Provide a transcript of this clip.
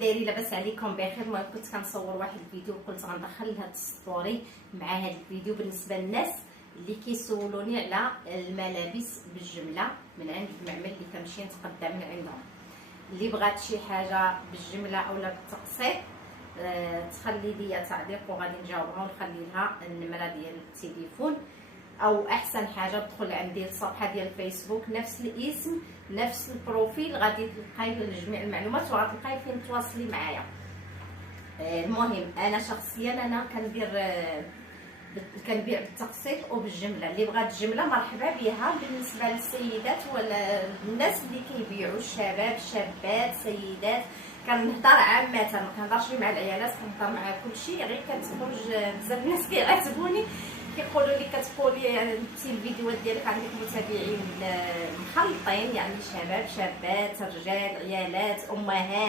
دايرين؟ لاباس عليكم بخير؟ المهم كنت كنصور واحد الفيديو وقلت غندخل هاد الستوري مع هاد الفيديو بالنسبه للناس اللي كيسولوني على الملابس بالجمله من عند المعمل اللي كنمشي نتقدى من عندهم. اللي بغات شي حاجه بالجمله اولا بالتقسيط تخلي لي تعليق وغادي نجاوبها ونخلي لها النمره ديال التليفون، او احسن حاجه تدخل عندي الصفحه ديال الفيسبوك نفس الاسم نفس البروفيل، غادي تلقاي جميع المعلومات وغتلقاي فين تواصلي معايا. المهم انا شخصيا انا كنبيع بالتقسيط وبالجمله. اللي بغات الجمله مرحبا بها. بالنسبه للسيدات ولا الناس اللي كيبيعوا، الشباب الشابات سيدات، كنهضر عامه ما كنهضرش مع العيالات، كنهضر مع كلشي. غير كتخرج بزاف الناس كيعاتبوني كيقولوا لي كتقولي يعني انت الفيديوهات ديالك عندك متابعين مخلطين، يعني شباب شابات رجال عيالات امهات.